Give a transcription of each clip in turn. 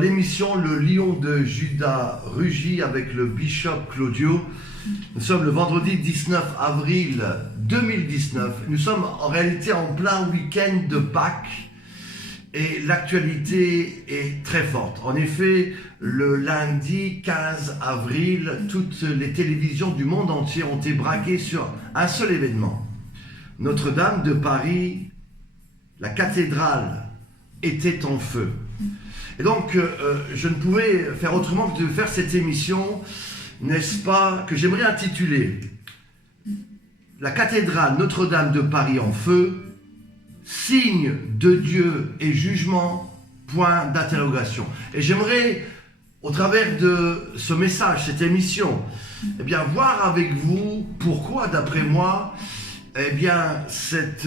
L'émission Le Lion de Juda rugit avec le Bishop Claudio. Nous sommes le vendredi 19 avril 2019. Nous sommes en réalité en plein week-end de Pâques et l'actualité est très forte. En effet, le lundi 15 avril, toutes les télévisions du monde entier ont été braquées sur un seul événement. Notre-Dame de Paris, la cathédrale, était en feu. Et donc, je ne pouvais faire autrement que de faire cette émission, n'est-ce pas, que j'aimerais intituler « La cathédrale Notre-Dame de Paris en feu, signe de Dieu et jugement, point d'interrogation ». Et j'aimerais, au travers de ce message, cette émission, eh bien, voir avec vous pourquoi, d'après moi, eh bien, cet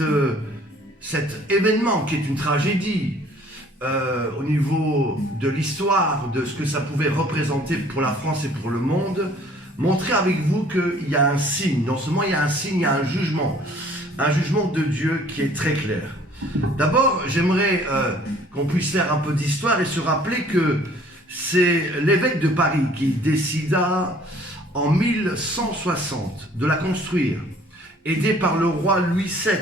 événement qui est une tragédie, au niveau de l'histoire, de ce que ça pouvait représenter pour la France et pour le monde, montrer avec vous qu'il y a un signe. Non seulement il y a un signe, il y a un jugement de Dieu qui est très clair. D'abord, j'aimerais qu'on puisse faire un peu d'histoire et se rappeler que c'est l'évêque de Paris qui décida en 1160 de la construire, aidé par le roi Louis VII,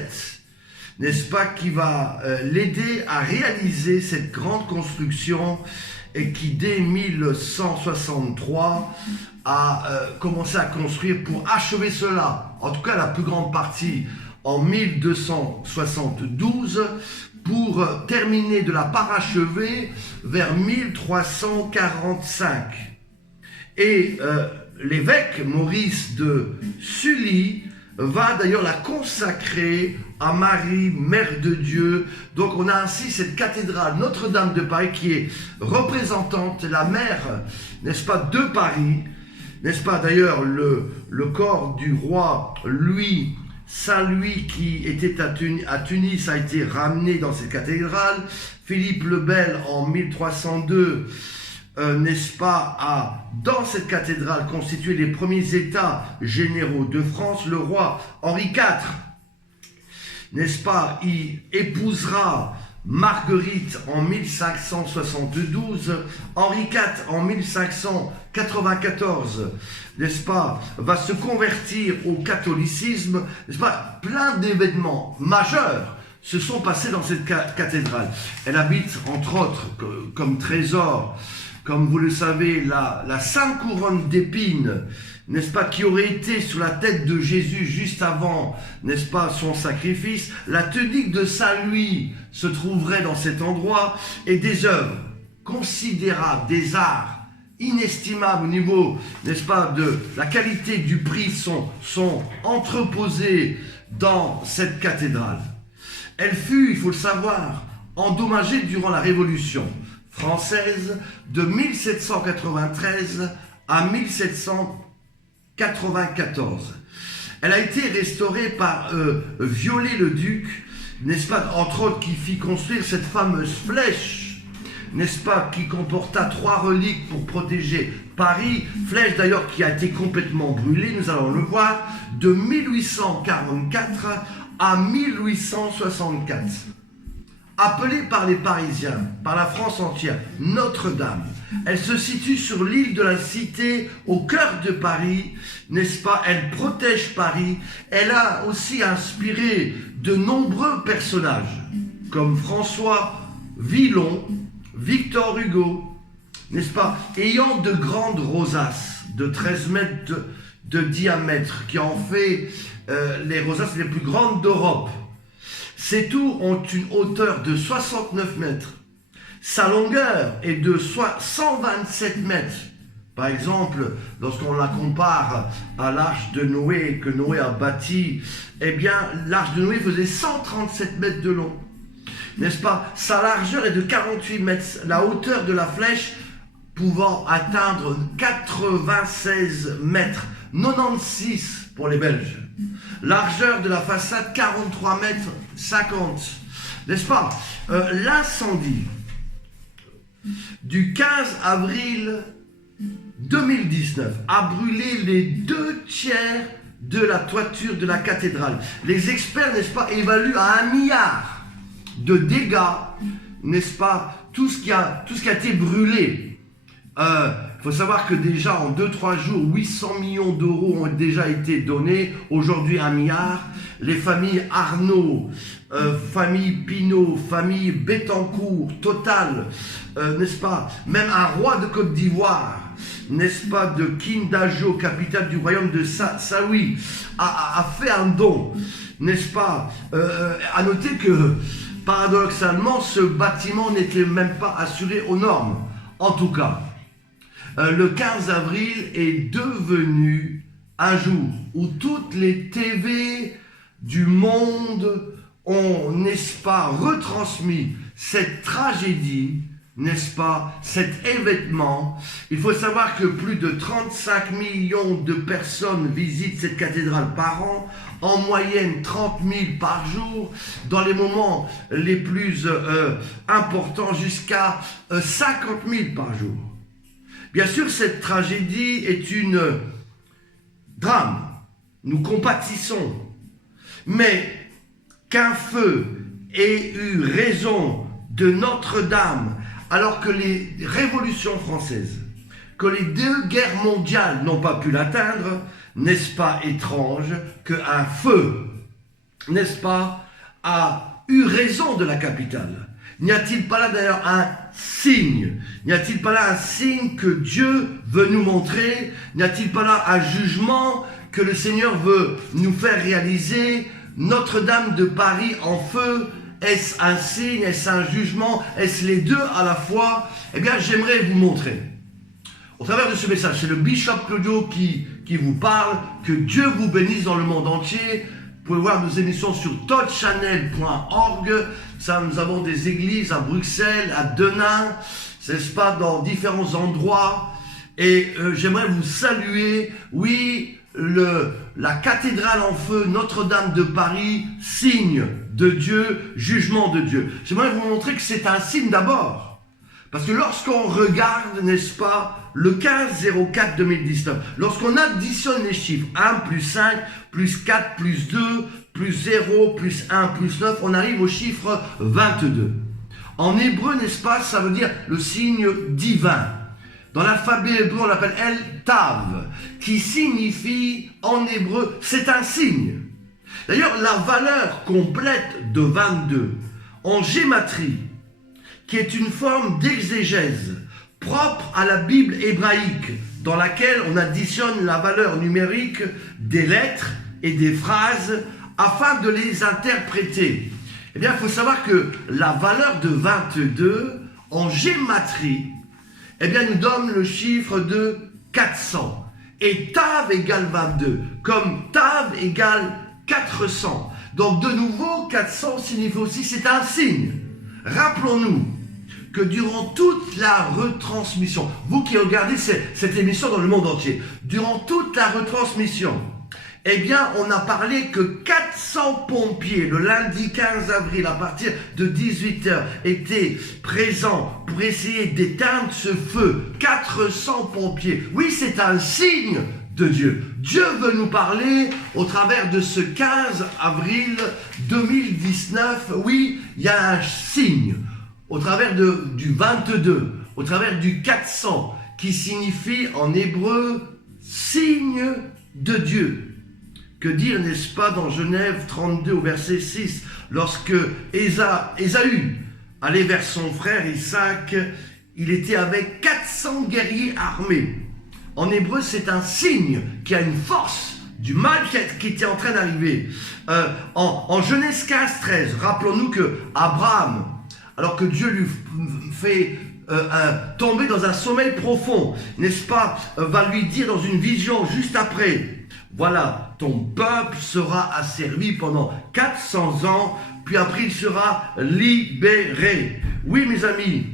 n'est-ce pas, qui va l'aider à réaliser cette grande construction et qui, dès 1163, a commencé à construire pour achever cela, en tout cas la plus grande partie, en 1272, pour terminer de la parachever vers 1345. Et l'évêque Maurice de Sully va d'ailleurs la consacrer à Marie, Mère de Dieu. Donc on a ainsi cette cathédrale Notre-Dame de Paris qui est représentante, la mère, n'est-ce pas, de Paris, n'est-ce pas. D'ailleurs, le corps du roi Saint-Louis qui était à Tunis a été ramené dans cette cathédrale. Philippe le Bel en 1302, n'est-ce pas, dans cette cathédrale constitué les premiers états généraux de France. Le roi Henri IV, n'est-ce pas, y épousera Marguerite en 1572. Henri IV en 1594, n'est-ce pas, va se convertir au catholicisme, n'est-ce pas. Plein d'événements majeurs se sont passés dans cette cathédrale. Elle habite, entre autres, comme trésor, comme vous le savez, la sainte couronne d'épines, n'est-ce pas, qui aurait été sur la tête de Jésus juste avant, n'est-ce pas, son sacrifice. La tunique de Saint-Louis se trouverait dans cet endroit, et des œuvres considérables, des arts inestimables au niveau, n'est-ce pas, de la qualité du prix sont entreposés dans cette cathédrale. Elle fut, il faut le savoir, endommagée durant la Révolution française de 1793 à 1794. Elle a été restaurée par Viollet-le-Duc, n'est-ce pas, entre autres, qui fit construire cette fameuse flèche, n'est-ce pas, qui comporta 3 reliques pour protéger Paris, flèche d'ailleurs qui a été complètement brûlée, nous allons le voir, de 1844 à 1864. Appelée par les Parisiens, par la France entière, Notre-Dame. Elle se situe sur l'île de la Cité, au cœur de Paris, n'est-ce pas. Elle protège Paris. Elle a aussi inspiré de nombreux personnages, comme François Villon, Victor Hugo, n'est-ce pas, ayant de grandes rosaces de 13 mètres de diamètre, qui en fait les rosaces les plus grandes d'Europe. Ces tours ont une hauteur de 69 mètres. Sa longueur est de 127 mètres. Par exemple, lorsqu'on la compare à l'arche de Noé que Noé a bâtie, eh bien, l'arche de Noé faisait 137 mètres de long. N'est-ce pas? Sa largeur est de 48 mètres. La hauteur de la flèche pouvant atteindre 96 mètres. 96 pour les Belges. Largeur de la façade 43 mètres 50, n'est-ce pas. L'incendie du 15 avril 2019 a brûlé les 2 tiers de la toiture de la cathédrale. Les experts, n'est-ce pas, évaluent à 1 milliard de dégâts, n'est-ce pas, tout ce qui a été brûlé. Il faut savoir que déjà en 2-3 jours, 800 millions d'euros ont déjà été donnés. Aujourd'hui, 1 milliard. Les familles Arnaud, famille Pinault, famille Bettencourt, Total, n'est-ce pas? Même un roi de Côte d'Ivoire, n'est-ce pas, de Kindajo, capitale du royaume de Saoui, a fait un don, n'est-ce pas? À noter que, paradoxalement, ce bâtiment n'était même pas assuré aux normes. En tout cas, le 15 avril est devenu un jour où toutes les TV du monde ont, n'est-ce pas, retransmis cette tragédie, n'est-ce pas, cet événement. Il faut savoir que plus de 35 millions de personnes visitent cette cathédrale par an, en moyenne 30 000 par jour, dans les moments les plus importants jusqu'à 50 000 par jour. Bien sûr, cette tragédie est une drame, nous compatissons, mais qu'un feu ait eu raison de Notre-Dame, alors que les révolutions françaises, que les 2 guerres mondiales n'ont pas pu l'atteindre, n'est-ce pas étrange qu'un feu, n'est-ce pas, a eu raison de la capitale? N'y a-t-il pas là d'ailleurs un signe? N'y a-t-il pas là un signe que Dieu veut nous montrer? N'y a-t-il pas là un jugement que le Seigneur veut nous faire réaliser? Notre-Dame de Paris en feu, est-ce un signe? Est-ce un jugement? Est-ce les deux à la fois? Eh bien, j'aimerais vous montrer. Au travers de ce message, c'est le Bishop Claudio qui vous parle. Que Dieu vous bénisse dans le monde entier. Vous pouvez voir nos émissions sur touchchannel.org. Ça, nous avons des églises à Bruxelles, à Denain, n'est-ce pas, dans différents endroits. Et j'aimerais vous saluer. Oui, la cathédrale en feu, Notre-Dame de Paris, signe de Dieu, jugement de Dieu. J'aimerais vous montrer que c'est un signe d'abord. Parce que lorsqu'on regarde, n'est-ce pas, le 15-04-2019, lorsqu'on additionne les chiffres 1 plus 5, plus 4, plus 2, plus 0, plus 1, plus 9, on arrive au chiffre 22. En hébreu, n'est-ce pas, ça veut dire le signe divin. Dans l'alphabet hébreu, on l'appelle El Tav, qui signifie en hébreu, c'est un signe. D'ailleurs, la valeur complète de 22 en gématrie, qui est une forme d'exégèse propre à la Bible hébraïque, dans laquelle on additionne la valeur numérique des lettres et des phrases afin de les interpréter. Eh bien, il faut savoir que la valeur de 22 en gématrie, eh bien, nous donne le chiffre de 400. Et Tav égale 22, comme Tav égale 400. Donc, de nouveau, 400 signifie aussi, c'est un signe. Rappelons-nous que durant toute la retransmission, vous qui regardez cette émission dans le monde entier, durant toute la retransmission, eh bien, on a parlé que 400 pompiers, le lundi 15 avril, à partir de 18h, étaient présents pour essayer d'éteindre ce feu. 400 pompiers. Oui, c'est un signe de Dieu. Dieu veut nous parler au travers de ce 15 avril 2019. Oui, il y a un signe. Au travers du 22, au travers du 400, qui signifie en hébreu signe de Dieu. Que dire, n'est-ce pas, dans Genèse 32 au verset 6, lorsque Ésaü allait vers son frère Isaac, il était avec 400 guerriers armés. En hébreu, c'est un signe qui a une force du mal qui était en train d'arriver. En Genèse 15, 13, rappelons-nous que Abraham, alors que Dieu lui fait tomber dans un sommeil profond, n'est-ce pas, va lui dire dans une vision juste après, voilà, ton peuple sera asservi pendant 400 ans, puis après il sera libéré. Oui, mes amis,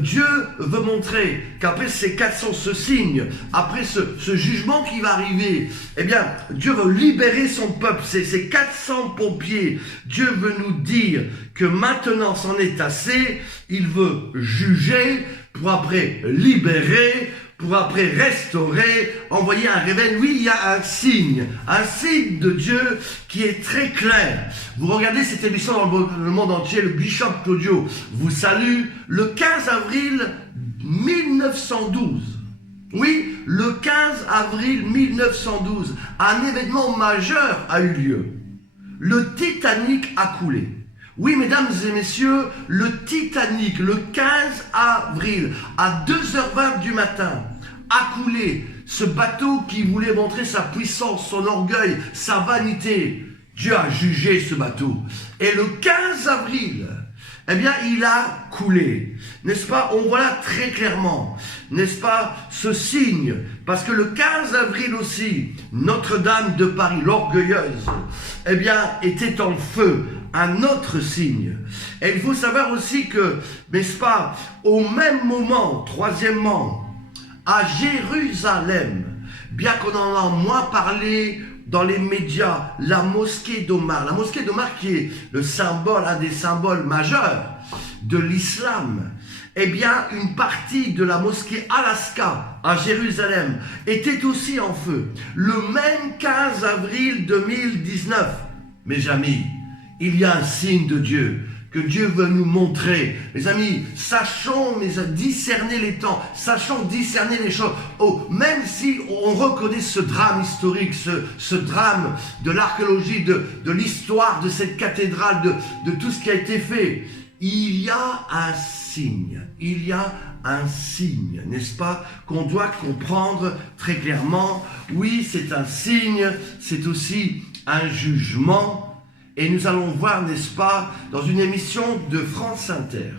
Dieu veut montrer qu'après ces 400, ce signe, après ce jugement qui va arriver, eh bien, Dieu veut libérer son peuple, ces 400 pompiers. Dieu veut nous dire que maintenant c'en est assez, il veut juger pour après libérer, pour après restaurer, envoyer un réveil. Oui, il y a un signe de Dieu qui est très clair. Vous regardez cette émission dans le monde entier, le Bishop Claudio vous salue, le 15 avril 1912. Oui, le 15 avril 1912, un événement majeur a eu lieu. Le Titanic a coulé. Oui, mesdames et messieurs, le Titanic, le 15 avril, à 2h20 du matin, a coulé. Ce bateau qui voulait montrer sa puissance, son orgueil, sa vanité. Dieu a jugé ce bateau. Et le 15 avril, eh bien, il a coulé. N'est-ce pas? On voit là très clairement, n'est-ce pas, ce signe. Parce que le 15 avril aussi, Notre-Dame de Paris, l'orgueilleuse, eh bien, était en feu. Un autre signe. Et il faut savoir aussi que, n'est-ce pas, au même moment, troisièmement, à Jérusalem, bien qu'on en a moins parlé dans les médias, la mosquée d'Omar. La mosquée d'Omar qui est le symbole, un des symboles majeurs de l'islam. Eh bien, une partie de la mosquée Al-Aqsa à Jérusalem était aussi en feu. Le même 15 avril 2019. Mes amis, il y a un signe de Dieu que Dieu veut nous montrer. Mes amis, sachons discerner les temps, sachons discerner les choses. Oh, même si on reconnaît ce drame historique, ce drame de l'archéologie, de l'histoire de cette cathédrale, de tout ce qui a été fait, il y a un signe, n'est-ce pas, qu'on doit comprendre très clairement. Oui, c'est un signe, c'est aussi un jugement. Et nous allons voir, n'est-ce pas, dans une émission de France Inter.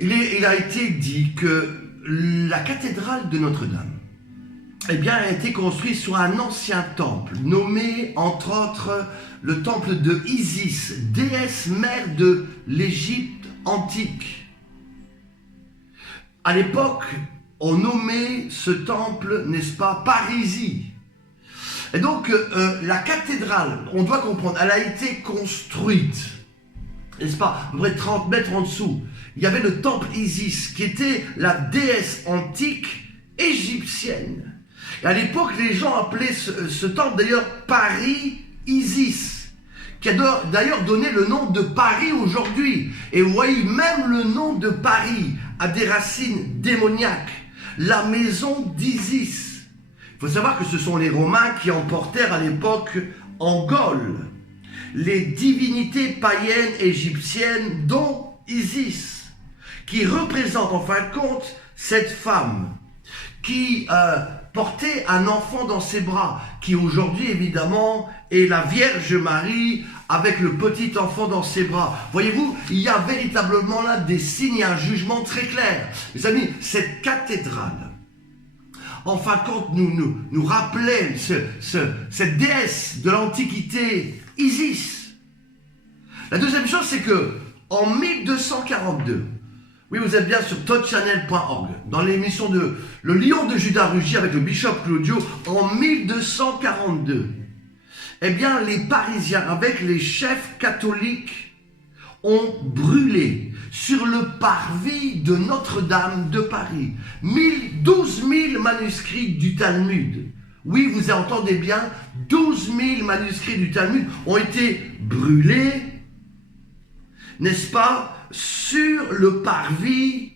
Il a été dit que la cathédrale de Notre-Dame, eh bien, a été construite sur un ancien temple, nommé, entre autres, le temple de Isis, déesse mère de l'Égypte antique. À l'époque, on nommait ce temple, n'est-ce pas, Parisie. Et donc, la cathédrale, on doit comprendre, elle a été construite, n'est-ce pas, à peu près 30 mètres en dessous. Il y avait le temple Isis, qui était la déesse antique égyptienne. Et à l'époque, les gens appelaient ce temple, d'ailleurs, Paris Isis, qui a d'ailleurs donné le nom de Paris aujourd'hui. Et vous voyez, même le nom de Paris a des racines démoniaques. La maison d'Isis. Il faut savoir que ce sont les Romains qui emportèrent à l'époque en Gaule les divinités païennes égyptiennes, dont Isis, qui représente en fin de compte cette femme qui portait un enfant dans ses bras, qui aujourd'hui évidemment est la Vierge Marie avec le petit enfant dans ses bras. Voyez-vous, il y a véritablement là des signes et un jugement très clair. Mes amis, cette cathédrale, en fin de compte, nous rappelait cette déesse de l'Antiquité, Isis. La deuxième chose, c'est que en 1242, oui, vous êtes bien sur todchannel.org, dans l'émission de Le Lion de Juda rugit avec le Bishop Claudio, en 1242, eh bien, les Parisiens, avec les chefs catholiques, ont brûlé sur le parvis de Notre-Dame de Paris 12 000 manuscrits du Talmud. Oui, vous entendez bien, 12 000 manuscrits du Talmud ont été brûlés, n'est-ce pas, sur le parvis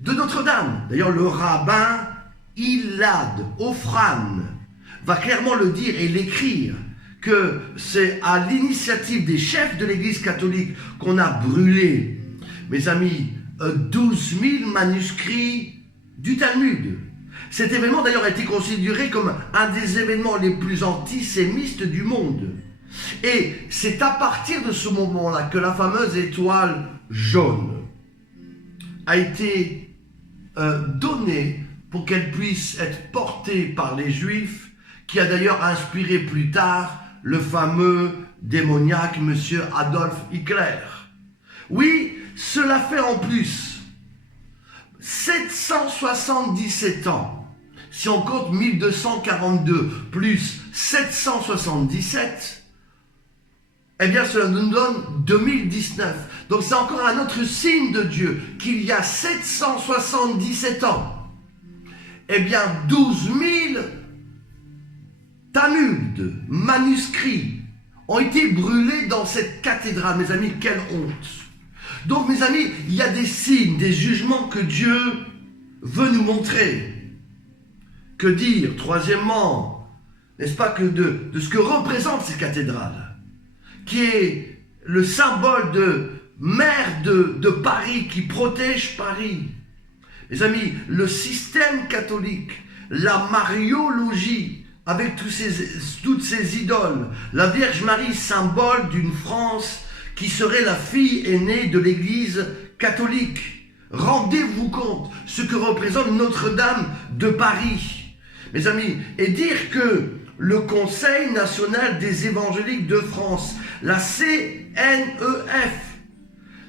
de Notre-Dame. D'ailleurs, le rabbin Hilad Ofran va clairement le dire et l'écrire, que c'est à l'initiative des chefs de l'Église catholique qu'on a brûlé, mes amis, 12 000 manuscrits du Talmud. Cet événement d'ailleurs a été considéré comme un des événements les plus antisémites du monde. Et c'est à partir de ce moment-là que la fameuse étoile jaune a été donnée pour qu'elle puisse être portée par les Juifs, qui a d'ailleurs inspiré plus tard le fameux démoniaque monsieur Adolf Hitler. Oui, cela fait en plus 777 ans. Si on compte 1242 plus 777, Eh bien, cela nous donne 2019. Donc c'est encore un autre signe de Dieu qu'il y a 777 ans, eh bien 12 000 Talmuds, manuscrits, ont été brûlés dans cette cathédrale. Mes amis, quelle honte! Donc mes amis, il y a des signes, des jugements que Dieu veut nous montrer. Que dire, troisièmement, n'est-ce pas, que de ce que représente cette cathédrale, qui est le symbole de maire de Paris, qui protège Paris. Mes amis, le système catholique, la mariologie, avec toutes ces idoles, la Vierge Marie, symbole d'une France qui serait la fille aînée de l'Église catholique. Rendez-vous compte ce que représente Notre-Dame de Paris, mes amis, et dire que le Conseil national des évangéliques de France, la CNEF,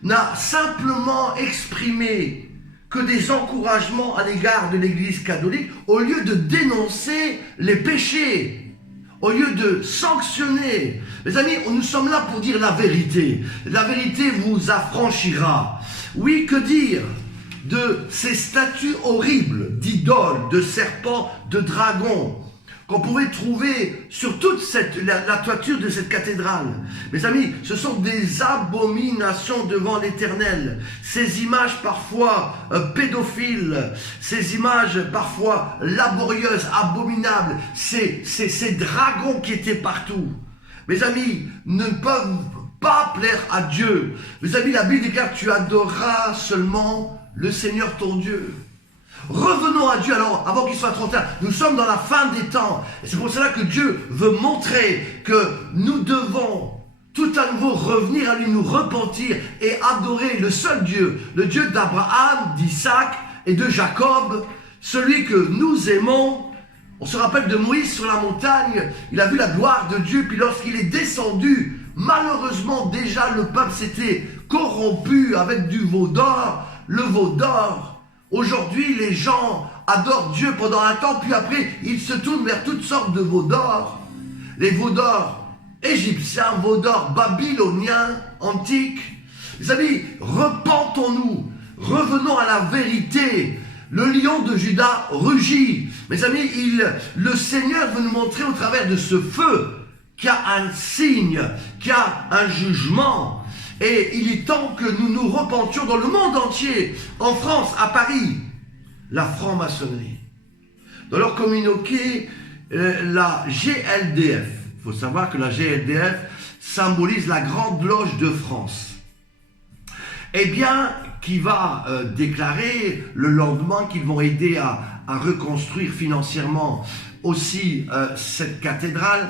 n'a simplement exprimé que des encouragements à l'égard de l'Église catholique, au lieu de dénoncer les péchés, au lieu de sanctionner. Mes amis, nous sommes là pour dire la vérité. La vérité vous affranchira. Oui, que dire de ces statues horribles d'idoles, de serpents, de dragons, qu'on pouvait trouver sur toute la toiture de cette cathédrale. Mes amis, ce sont des abominations devant l'Éternel. Ces images parfois pédophiles, ces images parfois laborieuses, abominables, ces dragons qui étaient partout. Mes amis, ne peuvent pas plaire à Dieu. Mes amis, la Bible déclare: tu adoreras seulement le Seigneur ton Dieu. Revenons à Dieu alors, avant qu'il soit trop tard. Nous sommes dans la fin des temps. Et c'est pour cela que Dieu veut montrer que nous devons tout à nouveau revenir à lui, nous repentir et adorer le seul Dieu, le Dieu d'Abraham, d'Isaac et de Jacob, celui que nous aimons. On se rappelle de Moïse sur la montagne, il a vu la gloire de Dieu, puis lorsqu'il est descendu, malheureusement déjà le peuple s'était corrompu avec du veau d'or, le veau d'or. Aujourd'hui, les gens adorent Dieu pendant un temps, puis après, ils se tournent vers toutes sortes de veaux d'or. Les veaux d'or égyptiens, veaux d'or babyloniens, antiques. Les amis, repentons-nous, revenons à la vérité. Le lion de Juda rugit. Mes amis, le Seigneur veut nous montrer au travers de ce feu qu'il y a un signe, qu'il y a un jugement. Et il est temps que nous nous repentions dans le monde entier, en France, à Paris, la franc-maçonnerie. Dans leur communiqué, la GLDF, il faut savoir que la GLDF symbolise la Grande Loge de France, eh bien, qui va déclarer le lendemain qu'ils vont aider à reconstruire financièrement aussi cette cathédrale.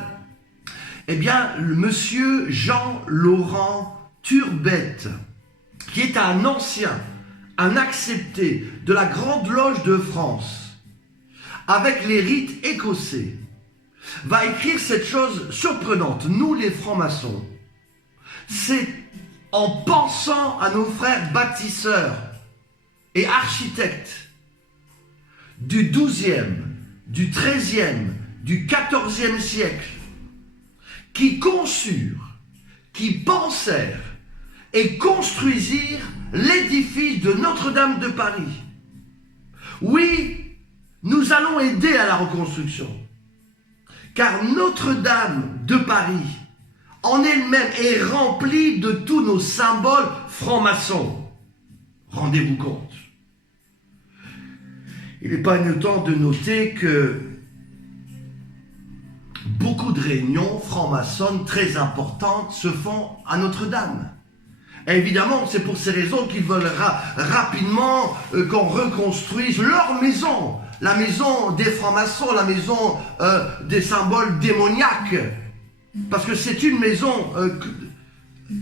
Eh bien, le monsieur Jean-Laurent Turbette, qui est un ancien, un accepté de la Grande Loge de France, avec les rites écossais, va écrire cette chose surprenante. Nous, les francs-maçons, c'est en pensant à nos frères bâtisseurs et architectes du XIIe, du XIIIe, du XIVe siècle, qui conçurent, qui pensèrent et construisirent l'édifice de Notre-Dame de Paris. Oui, nous allons aider à la reconstruction, car Notre-Dame de Paris, en elle-même, est remplie de tous nos symboles francs-maçons. Rendez-vous compte. Il n'est pas inutile de noter que beaucoup de réunions franc-maçonnes très importantes se font à Notre-Dame. Et évidemment, c'est pour ces raisons qu'ils veulent rapidement qu'on reconstruise leur maison. La maison des francs-maçons, la maison des symboles démoniaques. Parce que c'est une maison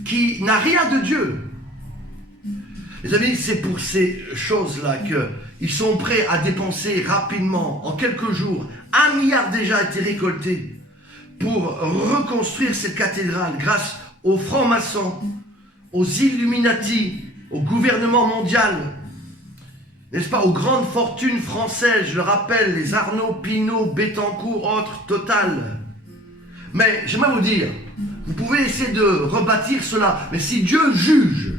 qui n'a rien de Dieu. Les amis, c'est pour ces choses-là qu'ils sont prêts à dépenser rapidement, en quelques jours, 1 milliard déjà a été récolté pour reconstruire cette cathédrale grâce aux francs-maçons, aux Illuminati, au gouvernement mondial, n'est-ce pas, aux grandes fortunes françaises, je le rappelle, les Arnaud, Pinault, Bettencourt, autres, Total. Mais j'aimerais vous dire, Vous pouvez essayer de rebâtir cela, mais si Dieu juge,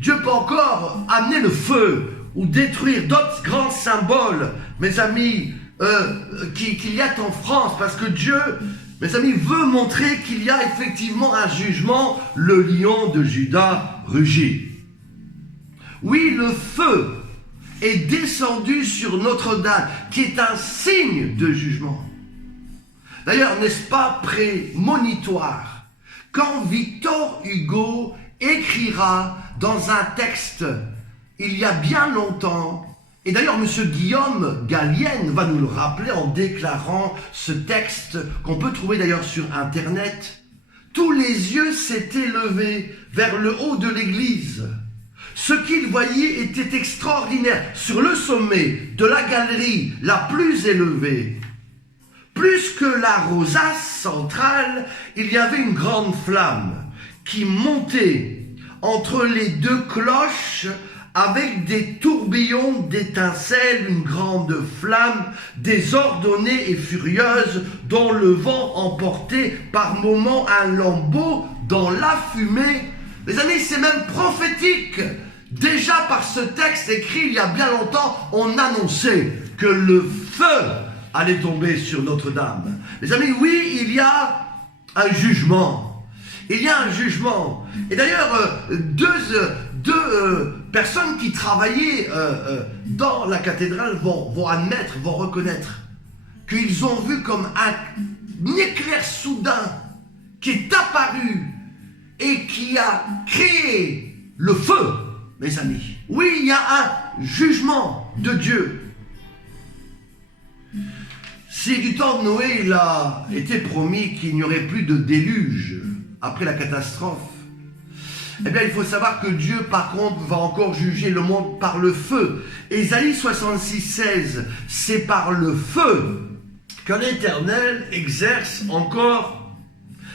Dieu peut encore amener le feu ou détruire d'autres grands symboles, mes amis, qu'il y a en France, parce que Dieu, mes amis, veut montrer qu'il y a effectivement un jugement. Le lion de Juda rugit. Oui, le feu est descendu sur Notre-Dame, qui est un signe de jugement. D'ailleurs, n'est-ce pas prémonitoire quand Victor Hugo écrira dans un texte, il y a bien longtemps, et d'ailleurs M. Guillaume Gallienne va nous le rappeler en déclarant ce texte qu'on peut trouver d'ailleurs sur Internet, « Tous les yeux s'étaient levés vers le haut de l'église. Ce qu'ils voyaient était extraordinaire. Sur le sommet de la galerie la plus élevée, plus que la rosace centrale, il y avait une grande flamme qui montait entre les deux cloches avec des tourbillons d'étincelles, une grande flamme désordonnée et furieuse dont le vent emportait par moments un lambeau dans la fumée. » Les amis, c'est même prophétique. Déjà par ce texte écrit il y a bien longtemps, on annonçait que le feu allait tomber sur Notre-Dame. Les amis, oui, il y a un jugement. Il y a un jugement. Et d'ailleurs, deux personnes qui travaillaient dans la cathédrale vont admettre, vont reconnaître qu'ils ont vu comme un éclair soudain qui est apparu et qui a créé le feu, mes amis. Oui, il y a un jugement de Dieu. Si du temps de Noé, il a été promis qu'il n'y aurait plus de déluge après la catastrophe, eh bien, il faut savoir que Dieu, par contre, va encore juger le monde par le feu. Ésaïe 66, 16, c'est par le feu que l'Éternel exerce encore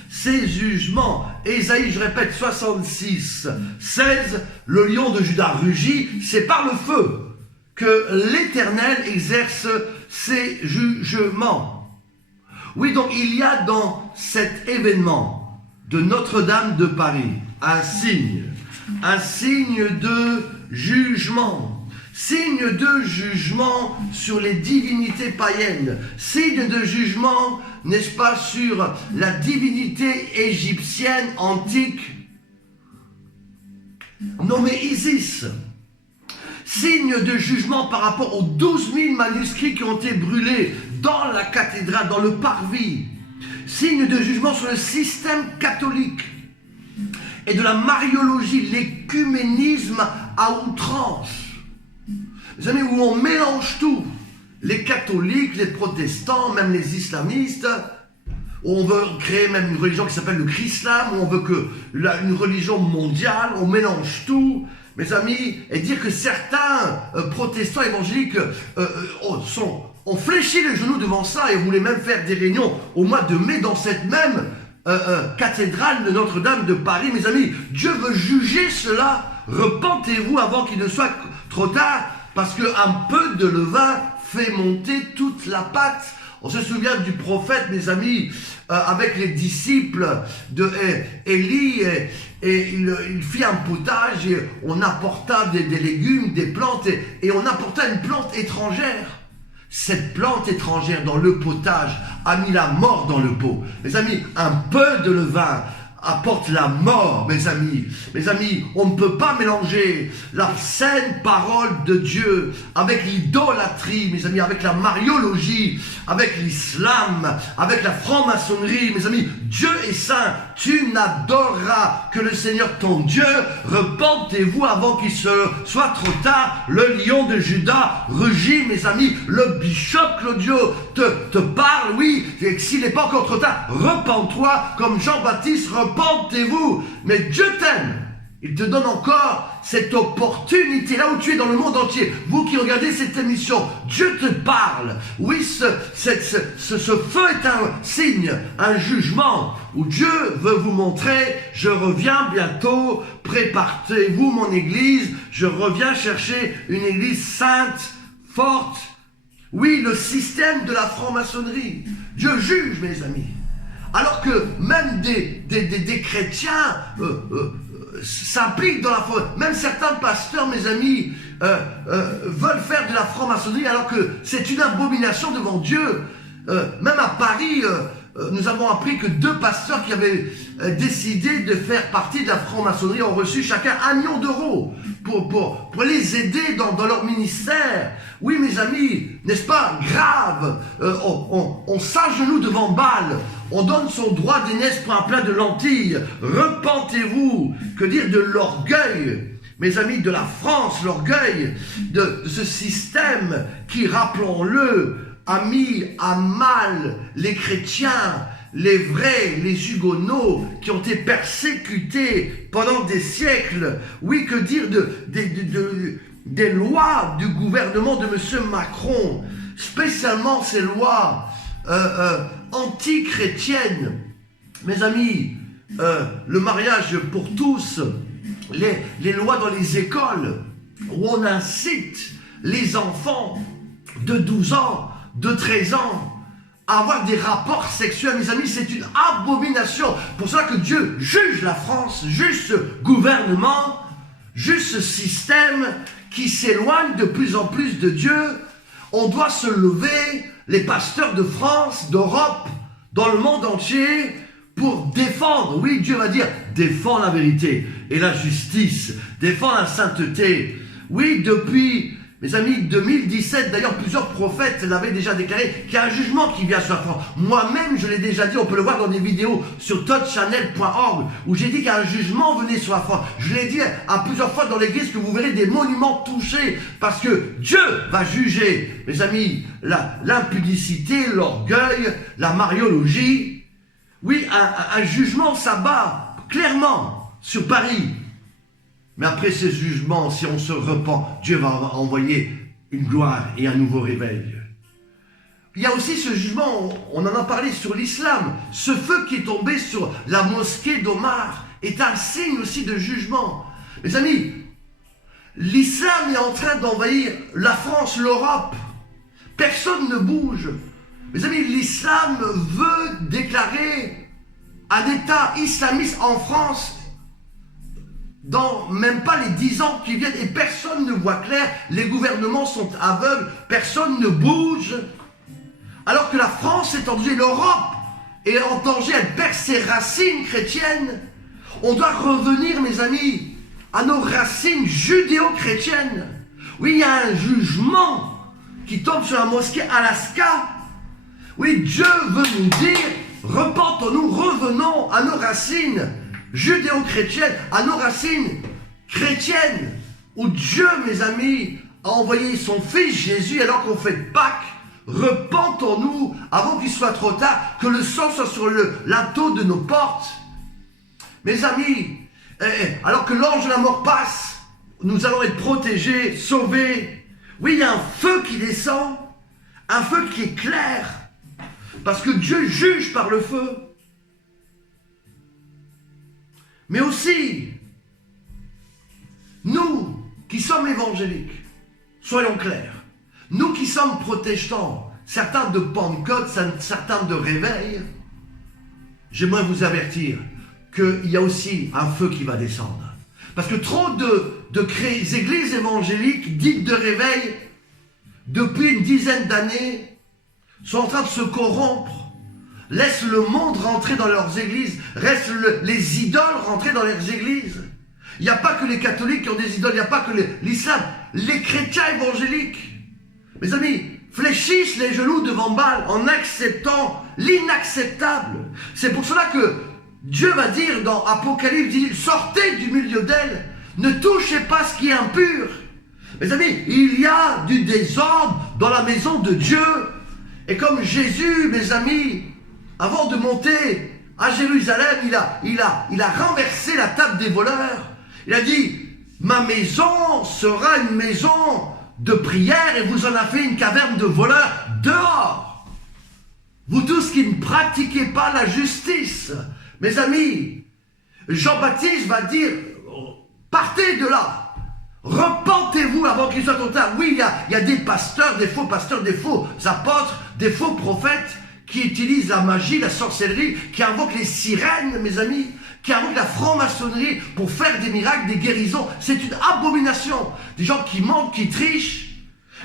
ses jugements. Ésaïe, je répète, 66, 16, le lion de Juda rugit, c'est par le feu que l'Éternel exerce ses jugements. Oui, donc il y a dans cet événement de Notre-Dame de Paris un signe de jugement, signe de jugement sur les divinités païennes, signe de jugement, n'est-ce pas, sur la divinité égyptienne antique nommée Isis. Signe de jugement par rapport aux 12 000 manuscrits qui ont été brûlés dans la cathédrale, dans le parvis. Signe de jugement sur le système catholique et de la mariologie, l'écuménisme à outrance. Vous savez, où on mélange tout. Les catholiques, les protestants, même les islamistes, où on veut créer même une religion qui s'appelle le chrislam, où on veut une religion mondiale, on mélange tout. Mes amis, et dire que certains protestants évangéliques ont fléchi les genoux devant ça et voulaient même faire des réunions au mois de mai dans cette même cathédrale de Notre-Dame de Paris. Mes amis, Dieu veut juger cela. Repentez-vous avant qu'il ne soit trop tard, parce qu'un peu de levain fait monter toute la pâte. On se souvient du prophète, mes amis, avec les disciples de Élie, et il fit un potage, et on apporta des légumes, des plantes, et on apporta une plante étrangère. Cette plante étrangère dans le potage a mis la mort dans le pot. Mes amis, un peu de levain apporte la mort, mes amis. Mes amis, on ne peut pas mélanger la saine parole de Dieu avec l'idolâtrie, mes amis, avec la mariologie, avec l'islam, avec la franc-maçonnerie. Mes amis, Dieu est saint. Tu n'adoreras que le Seigneur ton Dieu. Repentez-vous avant qu'il soit trop tard. Le lion de Juda rugit, mes amis. Le bishop Claudio te parle, oui. Et s'il n'est pas encore trop tard, repens-toi comme Jean-Baptiste. Repentez-vous, mais Dieu t'aime. Il te donne encore cette opportunité, là où tu es dans le monde entier. Vous qui regardez cette émission, Dieu te parle. Oui, ce feu est un signe, un jugement, où Dieu veut vous montrer, je reviens bientôt, préparez-vous mon église, je reviens chercher une église sainte, forte. Oui, le système de la franc-maçonnerie. Dieu juge, mes amis. alors que même des chrétiens s'impliquent dans la foi. Même certains pasteurs, mes amis, veulent faire de la franc-maçonnerie alors que c'est une abomination devant Dieu. Même à Paris, nous avons appris que 2 pasteurs qui avaient décidé de faire partie de la franc-maçonnerie ont reçu chacun 1 million d'euros pour les aider dans leur ministère. Oui, mes amis, n'est-ce pas grave? On s'agenouille devant Baal, on donne son droit d'aînesse pour un plat de lentilles. Repentez-vous. Que dire de l'orgueil, mes amis, de la France, l'orgueil de ce système qui, rappelons-le, a mis à mal les chrétiens, les vrais, les huguenots, qui ont été persécutés pendant des siècles. Oui, que dire des lois du gouvernement de M. Macron, spécialement ces lois anti-chrétiennes. Mes amis, le mariage pour tous, les lois dans les écoles, où on incite les enfants de 12 ans, de 13 ans, à avoir des rapports sexuels, mes amis, c'est une abomination. Pour cela que Dieu juge la France, juge ce gouvernement, juge ce système qui s'éloigne de plus en plus de Dieu. On doit se lever, les pasteurs de France, d'Europe, dans le monde entier, pour défendre, oui, Dieu va dire, défends la vérité et la justice, défends la sainteté. Oui, depuis, mes amis, 2017, d'ailleurs, plusieurs prophètes l'avaient déjà déclaré, qu'il y a un jugement qui vient sur la France. Moi-même, je l'ai déjà dit, on peut le voir dans des vidéos sur touchchannel.org, où j'ai dit qu'il y a un jugement venait sur la France. Je l'ai dit à plusieurs fois dans l'église que vous verrez des monuments touchés, parce que Dieu va juger, mes amis, l'impudicité, l'orgueil, la mariologie. Oui, un jugement s'abat clairement sur Paris. Mais après ce jugement, si on se repent, Dieu va envoyer une gloire et un nouveau réveil. Il y a aussi ce jugement, on en a parlé sur l'islam. Ce feu qui est tombé sur la mosquée d'Omar est un signe aussi de jugement. Mes amis, l'islam est en train d'envahir la France, l'Europe. Personne ne bouge. Mes amis, l'islam veut déclarer un État islamiste en France dans même pas les 10 ans qui viennent, et personne ne voit clair, les gouvernements sont aveugles, personne ne bouge, alors que la France est en danger, l'Europe est en danger, elle perd ses racines chrétiennes. On doit revenir, mes amis, à nos racines judéo-chrétiennes. Oui, il y a un jugement qui tombe sur la mosquée Alaska. Oui, Dieu veut nous dire, repentons-nous, revenons à nos racines judéo-chrétiennes, à nos racines chrétiennes, où Dieu, mes amis, a envoyé son Fils Jésus alors qu'on fait Pâques. Repentons-nous avant qu'il soit trop tard, que le sang soit sur le linteau de nos portes. Mes amis, alors que l'ange de la mort passe, nous allons être protégés, sauvés. Oui, il y a un feu qui descend, un feu qui est clair, parce que Dieu juge par le feu. Mais aussi, nous qui sommes évangéliques, soyons clairs, nous qui sommes protestants, certains de Pentecôte, certains de Réveil, j'aimerais vous avertir qu'il y a aussi un feu qui va descendre. Parce que trop églises évangéliques dites de Réveil, depuis une dizaine d'années, sont en train de se corrompre. Laisse le monde rentrer dans leurs églises. Laisse les idoles rentrer dans leurs églises. Il n'y a pas que les catholiques qui ont des idoles. Il n'y a pas que l'islam. Les chrétiens évangéliques, mes amis, fléchissent les genoux devant Baal en acceptant l'inacceptable. C'est pour cela que Dieu va dire dans Apocalypse, il dit, sortez du milieu d'elle. Ne touchez pas ce qui est impur. Mes amis, il y a du désordre dans la maison de Dieu. Et comme Jésus, mes amis, avant de monter à Jérusalem, il a renversé la table des voleurs. Il a dit, ma maison sera une maison de prière et vous en avez fait une caverne de voleurs dehors. Vous tous qui ne pratiquez pas la justice, mes amis, Jean-Baptiste va dire, partez de là, repentez-vous avant qu'il soit trop tard. Oui, il y a des pasteurs, des faux apôtres, des faux prophètes qui utilisent la magie, la sorcellerie, qui invoquent les sirènes, mes amis, qui invoquent la franc-maçonnerie pour faire des miracles, des guérisons. C'est une abomination. Des gens qui mentent, qui trichent.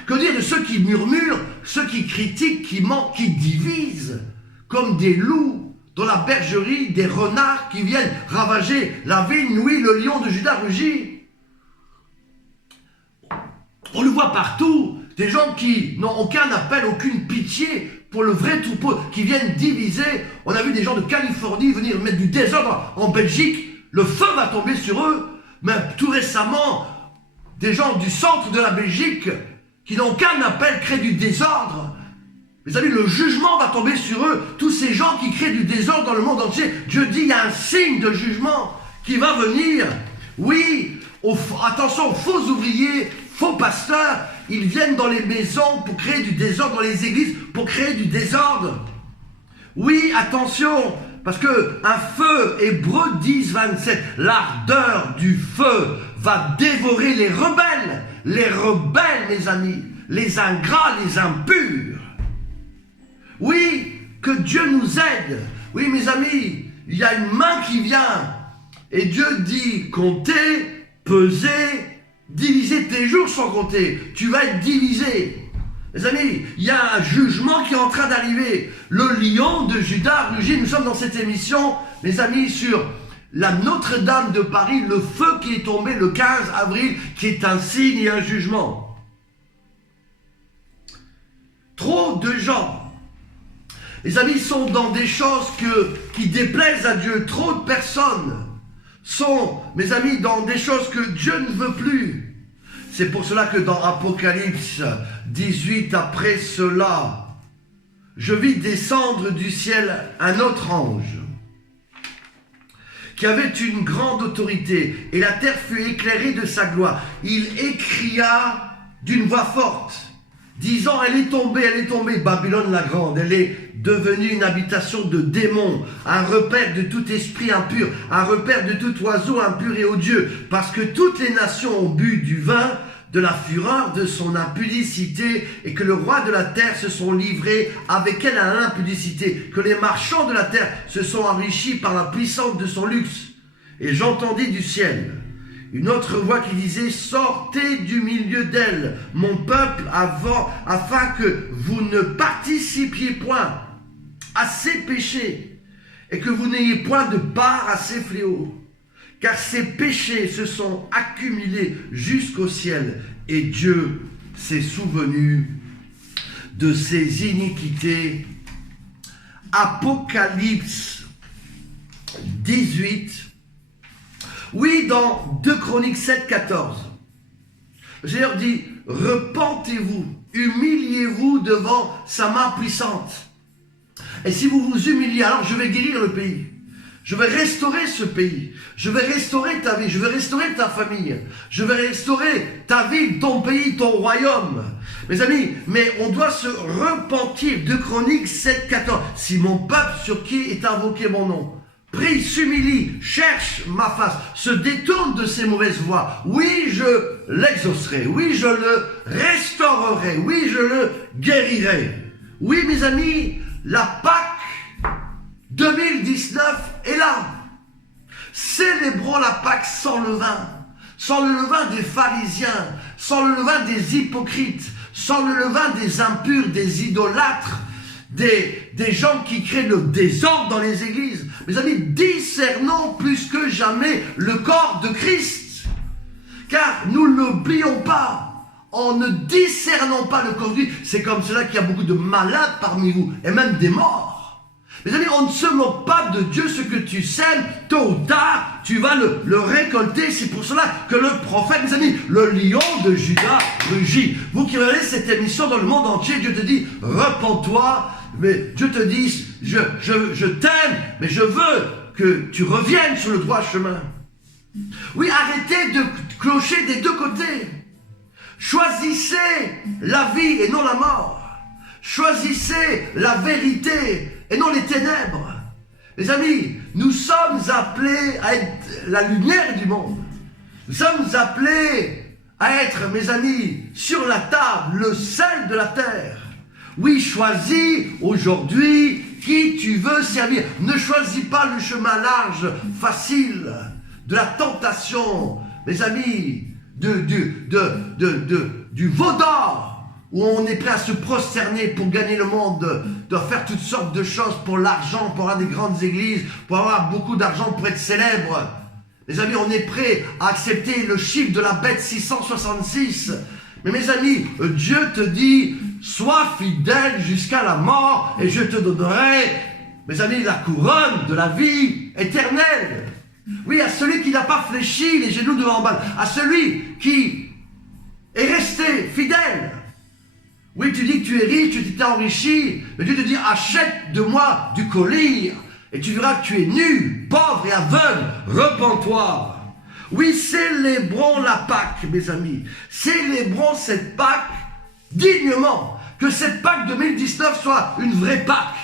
Que dire de ceux qui murmurent, ceux qui critiquent, qui mentent, qui divisent, comme des loups dans la bergerie, des renards qui viennent ravager la vigne, oui, le lion de Juda rugit. On le voit partout, des gens qui n'ont aucun appel, aucune pitié pour le vrai troupeau, qui viennent diviser. On a vu des gens de Californie venir mettre du désordre en Belgique, le feu va tomber sur eux. Mais tout récemment, des gens du centre de la Belgique qui n'ont aucun appel créent du désordre. Mes amis, le jugement va tomber sur eux. Tous ces gens qui créent du désordre dans le monde entier, Dieu dit, il y a un signe de jugement qui va venir. Oui, attention aux faux ouvriers, faux pasteurs, ils viennent dans les maisons pour créer du désordre, dans les églises pour créer du désordre. Oui, attention, parce que un feu, Hébreux 10, 27, l'ardeur du feu va dévorer les rebelles, mes amis, les ingrats, les impurs. Oui, que Dieu nous aide. Oui, mes amis, il y a une main qui vient. Et Dieu dit, comptez, pesez, divisez tes jours sans compter. Tu vas être divisé. Mes amis, il y a un jugement qui est en train d'arriver. Le lion de Juda rugit. Nous sommes dans cette émission, mes amis, sur la Notre-Dame de Paris, le feu qui est tombé le 15 avril, qui est un signe et un jugement. Trop de gens, les amis, sont dans des choses qui déplaisent à Dieu. Trop de personnes sont, mes amis, dans des choses que Dieu ne veut plus. C'est pour cela que dans Apocalypse 18, après cela, je vis descendre du ciel un autre ange qui avait une grande autorité, et la terre fut éclairée de sa gloire. Il écria d'une voix forte, disant, elle est tombée, Babylone la grande, elle est devenue une habitation de démons, un repère de tout esprit impur, un repère de tout oiseau impur et odieux, parce que toutes les nations ont bu du vin de la fureur de son impudicité, et que le roi de la terre se sont livrés avec elle à l'impudicité, que les marchands de la terre se sont enrichis par la puissance de son luxe. Et j'entendis du ciel une autre voix qui disait, sortez du milieu d'elle, mon peuple, afin que vous ne participiez point à ses péchés, et que vous n'ayez point de part à ses fléaux. Car ces péchés se sont accumulés jusqu'au ciel, et Dieu s'est souvenu de ses iniquités. Apocalypse 18. Oui, dans 2 Chroniques 7, 14. Le Seigneur dit, repentez-vous, humiliez-vous devant sa main puissante. Et si vous vous humiliez, alors je vais guérir le pays. Je vais restaurer ce pays. Je vais restaurer ta vie. Je vais restaurer ta famille. Je vais restaurer ta ville, ton pays, ton royaume. Mes amis, mais on doit se repentir. 2 Chroniques 7, 14. Si mon peuple sur qui est invoqué mon nom prie, s'humilie, cherche ma face, se détourne de ses mauvaises voies, oui, je l'exaucerai. Oui, je le restaurerai. Oui, je le guérirai. Oui, mes amis, la Pâque 2019 est là. Célébrons la Pâque sans le levain des pharisiens, sans le levain des hypocrites, sans le levain des impurs, des idolâtres, des gens qui créent le désordre dans les églises. Mes amis, discernons plus que jamais le corps de Christ, car nous ne l'oublions pas. En ne discernant pas le corps de Christ, c'est comme cela qu'il y a beaucoup de malades parmi vous, et même des morts. Mes amis, on ne se moque pas de Dieu. Ce que tu sèmes, tôt ou tard, tu vas le récolter. C'est pour cela que le prophète, mes amis, le lion de Juda rugit. Vous qui regardez cette émission dans le monde entier, Dieu te dit, repens-toi. Mais Dieu te dit, je t'aime, mais je veux que tu reviennes sur le droit chemin. Oui, arrêtez de clocher des deux côtés. Choisissez la vie et non la mort. Choisissez la vérité et non les ténèbres. Les amis, nous sommes appelés à être la lumière du monde. Nous sommes appelés à être, mes amis, sur la table, le sel de la terre. Oui, choisis aujourd'hui qui tu veux servir. Ne choisis pas le chemin large, facile, de la tentation, mes amis, du veau d'or, où on est prêt à se prosterner pour gagner le monde, de faire toutes sortes de choses pour l'argent, pour avoir des grandes églises, pour avoir beaucoup d'argent, pour être célèbre. Mes amis, on est prêt à accepter le chiffre de la bête 666. Mais mes amis, Dieu te dit, sois fidèle jusqu'à la mort et je te donnerai, mes amis, la couronne de la vie éternelle. Oui, à celui qui n'a pas fléchi les genoux devant Baal, à celui qui est resté fidèle. Oui, tu dis que tu es riche, tu t'es enrichi, mais Dieu te dit, achète de moi du collier et tu verras que tu es nu, pauvre et aveugle, repens-toi. Oui, célébrons la Pâque, mes amis. Célébrons cette Pâque dignement. Que cette Pâque 2019 soit une vraie Pâque,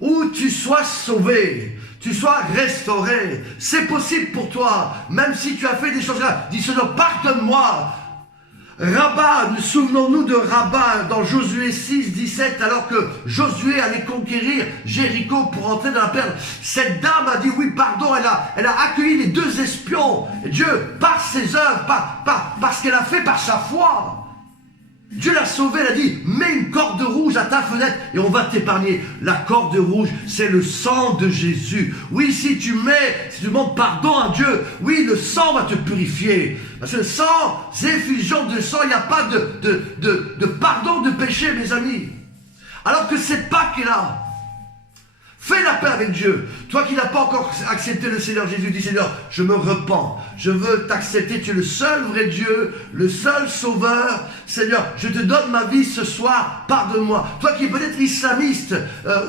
où tu sois sauvé, tu sois restauré. C'est possible pour toi, même si tu as fait des choses graves. Dis Seigneur, pardonne-moi. Rabat, souvenons-nous de Rabat dans Josué 6, 17, alors que Josué allait conquérir Jéricho pour entrer dans la terre. Cette dame a dit oui, pardon, elle a accueilli les deux espions. Et Dieu, par ses œuvres, par ce qu'elle a fait, par sa foi, Dieu l'a sauvée. Elle a dit, mets une corde rouge à ta fenêtre et on va t'épargner. La corde rouge, c'est le sang de Jésus. Oui, si tu demandes pardon à Dieu, oui, le sang va te purifier. Parce que sans effusion de sang, il n'y a pas de pardon de péché, mes amis. Alors que cette Pâque est là. Fais la paix avec Dieu. Toi qui n'as pas encore accepté le Seigneur Jésus, dis Seigneur, je me repens. Je veux t'accepter. Tu es le seul vrai Dieu, le seul sauveur. Seigneur, je te donne ma vie ce soir. Pardonne-moi. Toi qui es peut-être islamiste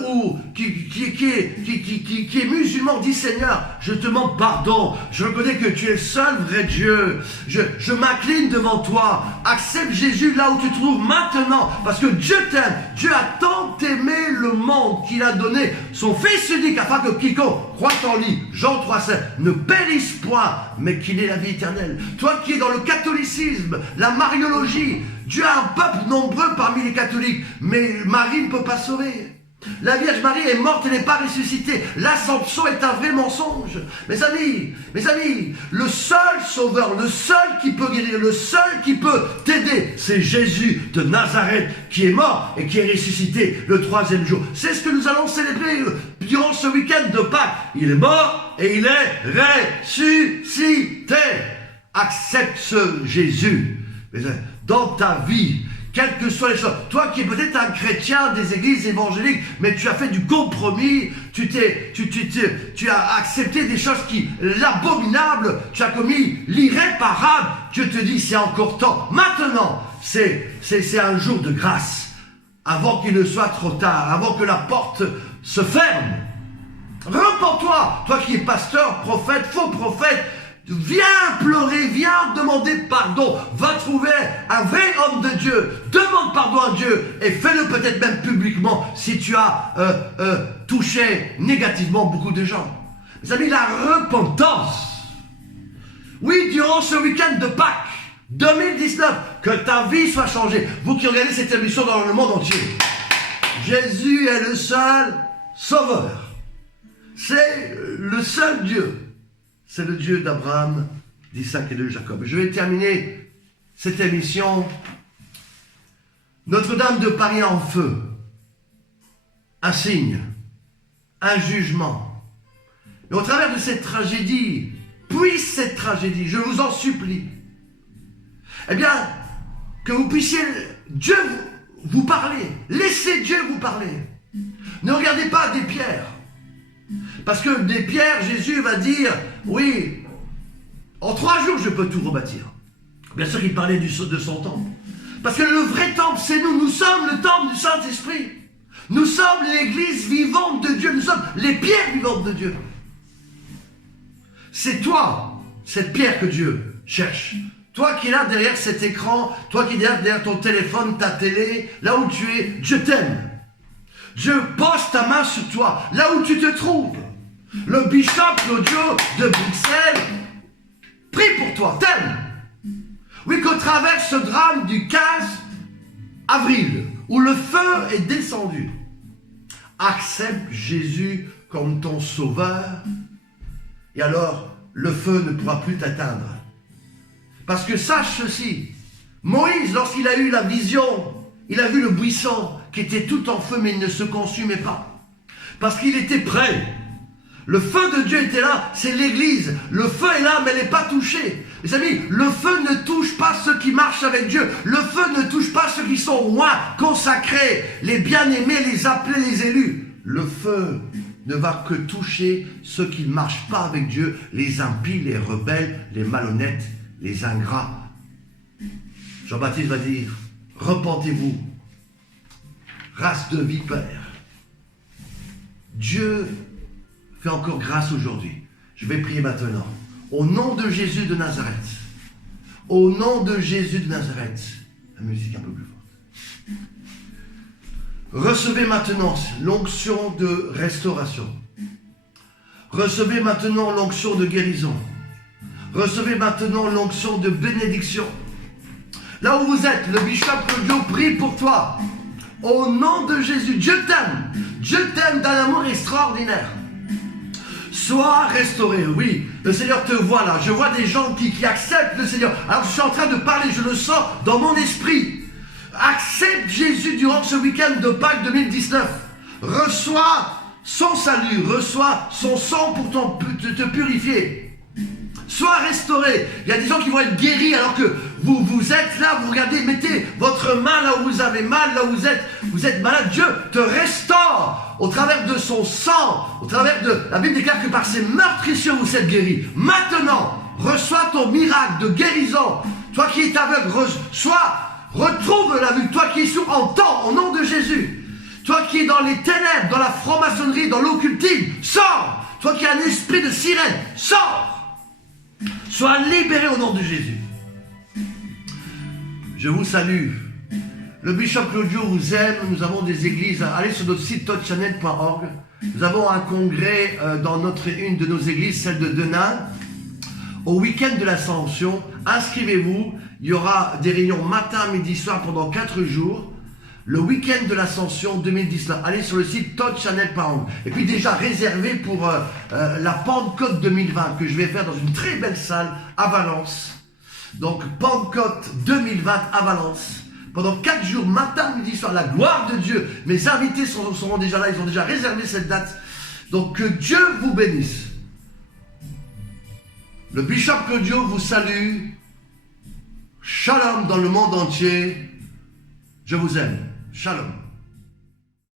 ou qui est musulman, dis Seigneur, je te demande pardon. Je reconnais que tu es le seul vrai Dieu. Je m'incline devant toi. Accepte Jésus là où tu te trouves maintenant. Parce que Dieu t'aime. Dieu a tant aimé le monde qu'il a donné son Fils unique, afin que quiconque croit en lui, Jean 3,7, ne périsse point, mais qu'il ait la vie éternelle. Toi qui es dans le catholicisme, la mariologie, Dieu a un peuple nombreux parmi les catholiques, mais Marie ne peut pas sauver. La Vierge Marie est morte et n'est pas ressuscitée. L'Assomption est un vrai mensonge. Mes amis, le seul sauveur, le seul qui peut guérir, le seul qui peut t'aider, c'est Jésus de Nazareth qui est mort et qui est ressuscité le 3e jour. C'est ce que nous allons célébrer durant ce week-end de Pâques. Il est mort et il est ressuscité. Accepte ce Jésus dans ta vie. Quelles que soient les choses. Toi qui es peut-être un chrétien des églises évangéliques, mais tu as fait du compromis, tu as accepté des choses l'abominable, tu as commis l'irréparable. Dieu te dit, c'est encore temps. Maintenant, c'est un jour de grâce. Avant qu'il ne soit trop tard, avant que la porte se ferme. Repens-toi, toi qui es pasteur, prophète, faux prophète. Viens pleurer, viens demander pardon, va trouver un vrai homme de Dieu, demande pardon à Dieu et fais-le peut-être même publiquement si tu as touché négativement beaucoup de gens. Mes amis, la repentance. Oui, durant ce week-end de Pâques 2019, que ta vie soit changée. Vous qui regardez cette émission dans le monde entier, Jésus est le seul sauveur. C'est le seul Dieu. C'est le Dieu d'Abraham, d'Isaac et de Jacob. Je vais terminer cette émission. Notre-Dame de Paris en feu. Un signe, un jugement. Mais au travers de cette tragédie, puisse cette tragédie, je vous en supplie, eh bien, que vous puissiez, Dieu vous parler. Laissez Dieu vous parler. Ne regardez pas des pierres. Parce que des pierres, Jésus va dire, oui, en 3 jours, je peux tout rebâtir. Bien sûr qu'il parlait de son temple. Parce que le vrai temple, c'est nous. Nous sommes le temple du Saint-Esprit. Nous sommes l'église vivante de Dieu. Nous sommes les pierres vivantes de Dieu. C'est toi, cette pierre que Dieu cherche. Toi qui es là derrière cet écran, toi qui es derrière ton téléphone, ta télé, là où tu es, Dieu t'aime. Dieu pose ta main sur toi, là où tu te trouves. Le bishop Claudio de Bruxelles prie pour toi, t'aime. Oui, qu'au travers ce drame du 15 avril, où le feu est descendu. Accepte Jésus comme ton sauveur, et alors le feu ne pourra plus t'atteindre. Parce que sache ceci, Moïse, lorsqu'il a eu la vision, il a vu le buisson qui était tout en feu, mais il ne se consumait pas. Parce qu'il était prêt. Le feu de Dieu était là, c'est l'église. Le feu est là, mais elle n'est pas touchée. Les amis, le feu ne touche pas ceux qui marchent avec Dieu. Le feu ne touche pas ceux qui sont rois, consacrés, les bien-aimés, les appelés, les élus. Le feu ne va que toucher ceux qui ne marchent pas avec Dieu, les impies, les rebelles, les malhonnêtes, les ingrats. Jean-Baptiste va dire, repentez-vous, race de vipères. Dieu fait encore grâce aujourd'hui. Je vais prier maintenant. Au nom de Jésus de Nazareth. Au nom de Jésus de Nazareth. La musique un peu plus forte. Recevez maintenant l'onction de restauration. Recevez maintenant l'onction de guérison. Recevez maintenant l'onction de bénédiction. Là où vous êtes, le bishop Claudio prie pour toi. Au nom de Jésus, Dieu t'aime. Dieu t'aime d'un amour extraordinaire. Sois restauré, oui. Le Seigneur te voit là. Je vois des gens qui acceptent le Seigneur. Alors je suis en train de parler, je le sens dans mon esprit. Accepte Jésus durant ce week-end de Pâques 2019. Reçois son salut, reçois son sang pour te purifier. Sois restauré. Il y a des gens qui vont être guéris alors que vous êtes là, vous regardez, mettez votre main là où vous avez mal, là où vous êtes malade. Dieu te restaure au travers de son sang, au travers de... La Bible déclare que par ses meurtrissures vous êtes guéris. Maintenant, reçois ton miracle de guérison. Toi qui es aveugle, retrouve la vue. Toi qui es sourd, entends au nom de Jésus. Toi qui es dans les ténèbres, dans la franc-maçonnerie, dans l'occultisme, sors. Toi qui as un esprit de sirène, sors. Sois libéré au nom de Jésus. Je vous salue. Le bishop Claudio vous aime. Nous avons des églises. Allez sur notre site touchchannel.org. Nous avons un congrès dans une de nos églises, celle de Denain. Au week-end de l'Ascension, inscrivez-vous. Il y aura des réunions matin, midi, soir pendant 4 jours. Le week-end de l'Ascension 2019. Allez sur le site touchchannel.org. Et puis déjà réservé pour la Pentecôte 2020 que je vais faire dans une très belle salle à Valence. Donc Pentecôte 2020 à Valence. Pendant 4 jours, matin, midi, soir, la gloire de Dieu. Mes invités seront déjà là, ils ont déjà réservé cette date. Donc que Dieu vous bénisse. Le bishop Claudio vous salue. Shalom dans le monde entier. Je vous aime. Shalom.